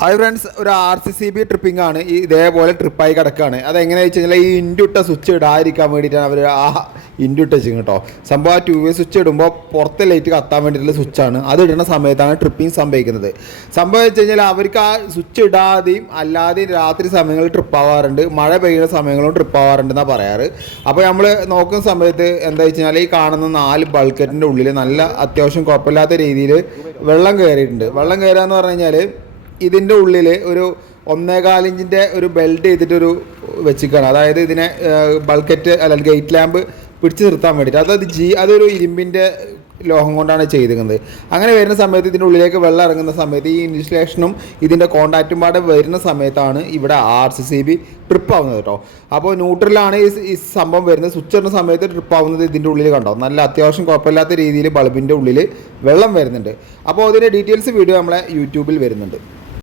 Hi friends, ഒരു RCCB tripping ആണ്. ഇതേപോലെ ട്രിപ്പായി കിടക്കുകയാണ്. അതെങ്ങനെയാണെന്ന് വെച്ച് കഴിഞ്ഞാൽ ഈ ഇൻഡുട്ട സ്വിച്ച് ഇടാതിരിക്കാൻ വേണ്ടിയിട്ടാണ് അവർ ഇൻഡുട്ട വെച്ചിരിക്കുന്നത് കേട്ടോ. സംഭവം ആ 2 വേ സ്വിച്ച് ഇടുമ്പോൾ പുറത്തെ ലൈറ്റ് കത്താൻ വേണ്ടിയിട്ടുള്ള സ്വിച്ചാണ്. അത് ഇടുന്ന സമയത്താണ് ട്രിപ്പിംഗ് സംഭവിക്കുന്നത്. സംഭവം വെച്ച് കഴിഞ്ഞാൽ അവർക്ക് ആ സ്വിച്ച് ഇടാതെയും അല്ലാതെയും രാത്രി സമയങ്ങളിൽ ട്രിപ്പ് ആവാറുണ്ട്, മഴ പെയ്യുന്ന സമയങ്ങളും ട്രിപ്പ് ആവാറുണ്ടെന്നാണ് പറയാറ്. അപ്പോൾ നമ്മൾ നോക്കുന്ന സമയത്ത് എന്താ വെച്ച് കഴിഞ്ഞാൽ ഈ കാണുന്ന 4 ബൾക്കറ്റിൻ്റെ ഉള്ളിൽ നല്ല അത്യാവശ്യം കുഴപ്പമില്ലാത്ത രീതിയിൽ വെള്ളം കയറിയിട്ടുണ്ട്. വെള്ളം കയറുക എന്ന് പറഞ്ഞു കഴിഞ്ഞാൽ ഇതിൻ്റെ ഉള്ളിൽ ഒരു 1.25 ഇഞ്ചിൻ്റെ ഒരു ബെൽറ്റ് ചെയ്തിട്ടൊരു വെച്ചിരിക്കുകയാണ്. അതായത് ഇതിനെ ബൾക്കറ്റ് അല്ലെങ്കിൽ ഗേറ്റ് ലാമ്പ് പിടിച്ച് നിർത്താൻ വേണ്ടിയിട്ട്. അതൊരു ഇരുമ്പിൻ്റെ ലോഹം കൊണ്ടാണ് ചെയ്തിരിക്കുന്നത്. അങ്ങനെ വരുന്ന സമയത്ത് ഇതിൻ്റെ ഉള്ളിലേക്ക് വെള്ളം ഇറങ്ങുന്ന സമയത്ത് ഈ ഇൻസുലേഷനും ഇതിൻ്റെ കോൺടാക്റ്റും പാടെ വരുന്ന സമയത്താണ് ഇവിടെ RCCB ട്രിപ്പ് ആവുന്നത് കേട്ടോ. അപ്പോൾ ന്യൂട്രലാണ് ഈ സംഭവം വരുന്നത്. സ്വിച്ച് ഇടുന്ന സമയത്ത് ട്രിപ്പ് ആവുന്നത് ഇതിൻ്റെ ഉള്ളിൽ കണ്ടോ. നല്ല അത്യാവശ്യം കുഴപ്പമില്ലാത്ത രീതിയിൽ ബൾബിൻ്റെ ഉള്ളിൽ വെള്ളം വരുന്നുണ്ട്. അപ്പോൾ അതിൻ്റെ ഡീറ്റെയിൽസ് വീഡിയോ നമ്മളെ യൂട്യൂബിൽ വരുന്നുണ്ട്.